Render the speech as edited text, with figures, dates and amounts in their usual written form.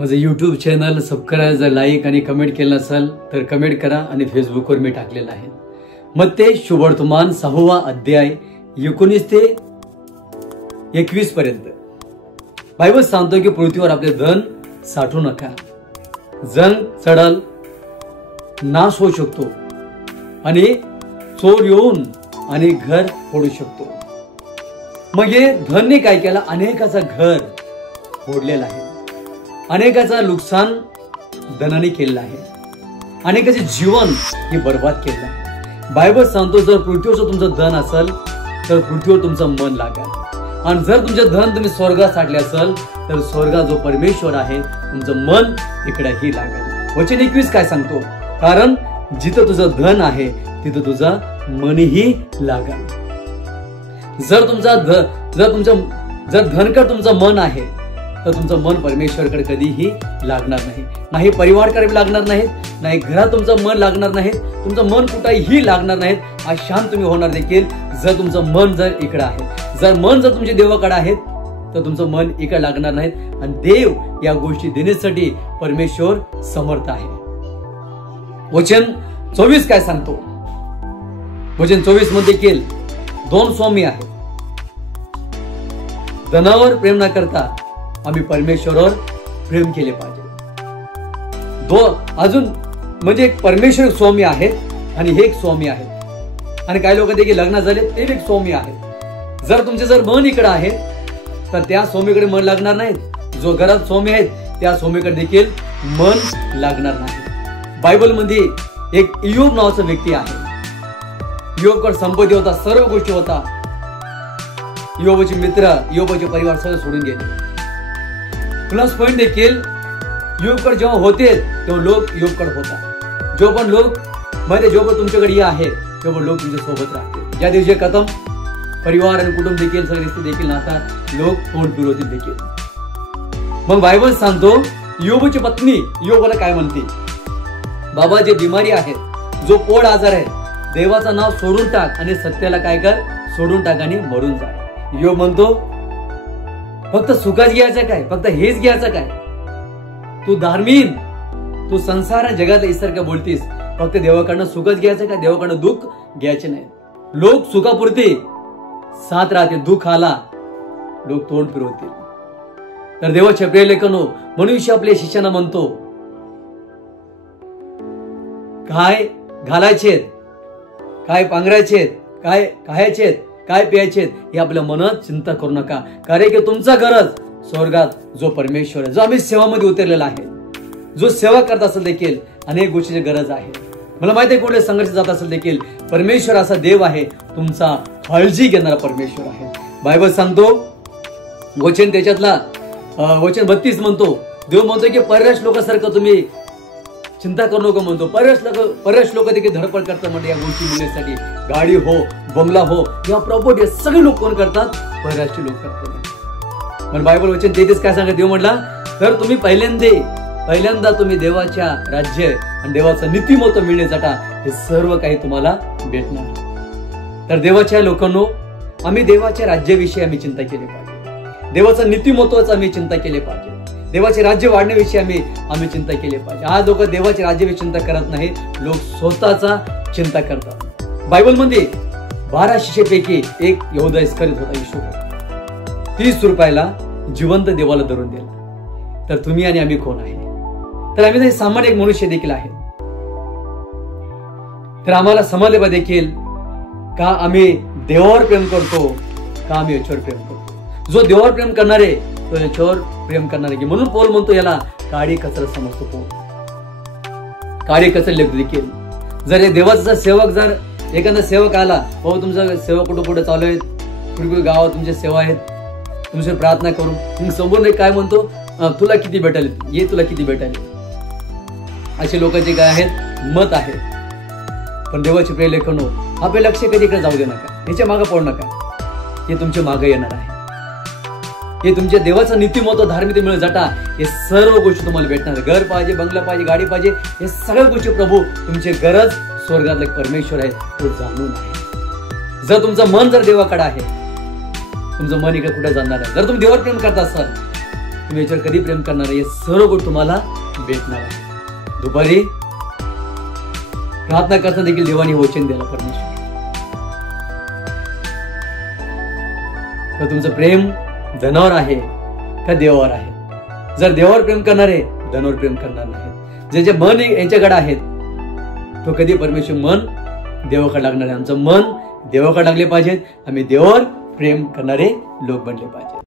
माझं YouTube channel subscribe जर like आणि कमेंट केलं नसेल तर कमेंट करा आणि फेसबुकवर मी टाकलेलं आहे. मत्ते शुभवर्तमान 6वा अध्याय 19 ते 21 पर्यंत बायबल सांगतो की पृथ्वीवर आपले धन साठवू नका. जंग चढल, नाश होऊ शकतो आणि चोर येऊन आणि घर फोडू शकतो. मग हे धनने काय केलं? अनेकाचं घर फोडलेलं आहे, अनेकाचं नुकसान धनाने केलेलं आहे, अनेकाचे जीवन हे बर्बाद केलेलं आहे. बायबल सांगतो जर पृथ्वीवर तुमचं धन असेल तर पृथ्वीवर तुमचं मन लागेल, आणि जर तुमचं धन तुम्ही स्वर्गात साठले असेल तर स्वर्गात जो परमेश्वर आहे तुमचं मन तिकडेही लागेल. वचन 21 काय सांगतो? कारण जिथं तुझं धन आहे तिथं तुझं मनही लागेल. जर धनकर तुमचं मन आहे तर तुमचं मन परमेश्वरकडे कधीही लागणार नाही. नाही परिवारकडे लागणार नाहीत, नाही घरात तुमचं मन लागणार नाही, तुमचं मन कुठेही लागणार नाहीत. आज शांत तुम्ही होणार देखील जर तुमचं मन जर इकडे आहे. जर मन जर तुमच्या देवाकडे आहेत तर तुमचं मन इकडे लागणार नाहीत, आणि देव या गोष्टी देण्यासाठी परमेश्वर समर्थ आहे. वचन 24 काय सांगतो? वचन 24 मध्ये देखील 2 स्वामी आहेत. धनावर प्रेम न करता आम्ही परमेश्वरावर प्रेम केले पाहिजे. अजून म्हणजे एक परमेश्वर स्वामी आहेत आणि हे एक स्वामी आहेत, आणि काही लोक देखील लग्न झाले ते एक स्वामी आहेत. जर मन इकडे आहे तर त्या स्वामीकडे मन लागणार नाही. जो घरात स्वामी आहेत त्या स्वामीकडे देखील मन लागणार नाही. बायबल मध्ये एक इयोब नावाचा व्यक्ती आहे. इयोबकडे संपत्ती होता, सर्व गोष्टी होता. इयोबाचे मित्र, इयोबाचे परिवार सगळं सोडून गेले. प्लस पॉइंट देखील इयोबकडे जेव्हा होते तेव्हा लोक इयोबकडे होता. जो पण तुमच्याकडे आहे तेव्हा लोक तुमच्या सोबत राहते. ज्या दिवशी खतम परिवार आणि कुटुंब देखील सगळे रिश्ते देखील नातात, लोक तोंड फिरवतील देखील. मग बायबल सांगतो इयोबाची पत्नी इयोबाला काय म्हणते? बाबा जे बिमारी आहेत, जो पोट आजार आहे, देवाचं नाव सोडून टाक आणि सत्याला काय कर? सोडून टाक आणि मरून जा. इयोब म्हणतो फक्त सुखाच घ्यायचं काय? फक्त हेच घ्यायचं काय? तू धार्मिक, तू संसार जगात इसर बोलतीस, फक्त देवाकडनं सुखच घ्यायचं का? देवाकडनं दुःख घ्यायचे नाही. लोक सुखापुरते साथ राहते, दुःख आला लोक तोंड फिरवतील. तर देवाच्या प्रिय लेखनो, मनुष्य आपल्या शिष्यानं म्हणतो काय घालायचे, काय पांघरायचे, काय खायचे, काय प्यायचे, हे आपल्या मनात चिंता करू नका. कारण की तुमचा गरज स्वर्गात जो परमेश्वर आहे, जो आम्ही सेवामध्ये उतरलेला आहे, जो सेवा करत असेल देखील अनेक गोष्टीची गरज आहे. मला माहिती आहे कुठले संघर्ष जात असेल देखील परमेश्वर असा देव आहे, तुमचा काळजी घेणारा परमेश्वर आहे. बायबल सांगतो वचन त्याच्यातला वचन 32 म्हणतो, देव म्हणतो की परदेश लोकांसारखं तुम्ही चिंता करू नको म्हणतो. परदेश लोक देखील धडपड करतात म्हणजे या गोष्टी मिळण्यासाठी. गाडी हो, बंगला हो किंवा प्रॉपर्टी, सगळे लोक कोण करतात? परदेशी लोक करतात. पण बायबल वचन 33 काय सांगत? देव म्हटला तर तुम्ही पहिल्यांदा तुम्ही देवाच्या राज्य आणि देवाचं नीतिमत्व मिळण्यासाठी हे सर्व काही तुम्हाला भेटणार. तर देवाच्या लोकांनो, आम्ही देवाच्या राज्याविषयी आम्ही चिंता केली पाहिजे. देवाचं नीतिमत्वाचं आम्ही चिंता केली पाहिजे. देवाचे राज्य वाढण्याविषयी आम्ही चिंता केली पाहिजे. आज लोक देवाच्या राज्याविषयी चिंता करत नाहीत, लोक स्वतःचा चिंता करतात. बायबल मध्ये 12 शिष्यापैकी एक यहूदा इस्करियोत होता. येशू 30 रुपयाला जिवंत देवाला धरून दिला. तर तुम्ही आणि आम्ही कोण आहे? तर आम्ही सामान्य एक मनुष्य देखील आहे. तर आम्हाला समजले देखील का आम्ही देवावर प्रेम करतो का आम्ही याच्यावर प्रेम करतो. जो देवावर प्रेम करणार आहे तो याच्यावर प्रेम करणार आहे. म्हणून पौल म्हणतो याला काळी कचरा समजतो. पौल काळी कचरा देखील जर देवाचा सेवक, जर एखादा सेवक आला, हो तुमचा सेवा कुठे चालू आहेत, कुठे गावात तुमच्या सेवा आहेत, तुमची प्रार्थना करू, तुम्ही समोर काय म्हणतो, तुला किती भेटायला, ये तुला किती भेटायला. असे लोकांचे काय आहेत? मत आहे. पण देवाचे प्रिय लेखनो, आपले लक्ष कधी इकडे जाऊ दे नका, याच्या मागे पडू नका. हे तुमच्या मागे येणार आहे. हे तुमच्या देवाचं नीतिमत्व धार्मिकता मिळत जाता हे सर्व गोष्टी तुम्हाला भेटणार. घर पाहिजे, बंगला पाहिजे, गाडी पाहिजे, हे सगळ्या गोष्टी प्रभू तुमची गरज स्वर्गातला परमेश्वर आहे तो जाणून आहे. जर तुमचं मन जर देवाकडे आहे, तुमचं मन इकडे कुठे जाणार आहे. जर तुम्ही देवावर प्रेम करत असाल तुम्ही याच्यावर कधी प्रेम करणार आहे, हे सर्व गोष्ट तुम्हाला भेटणार आहे. दुपारी प्रार्थना करता देखील देवाने वचन दिलं परमेश्वर, तर तुमचं प्रेम धनावर आहे का देवावर आहे? जर देवावर प्रेम करणार आहे, धनावर प्रेम करणार नाही. जे मन यांच्याकडे आहेत, तो कधी परमेश्वर मन देवाकडे लागणार आहे. आमचं मन देवाकडे लागले पाहिजेत. आम्ही देवावर प्रेम करणारे लोक बनले पाहिजे.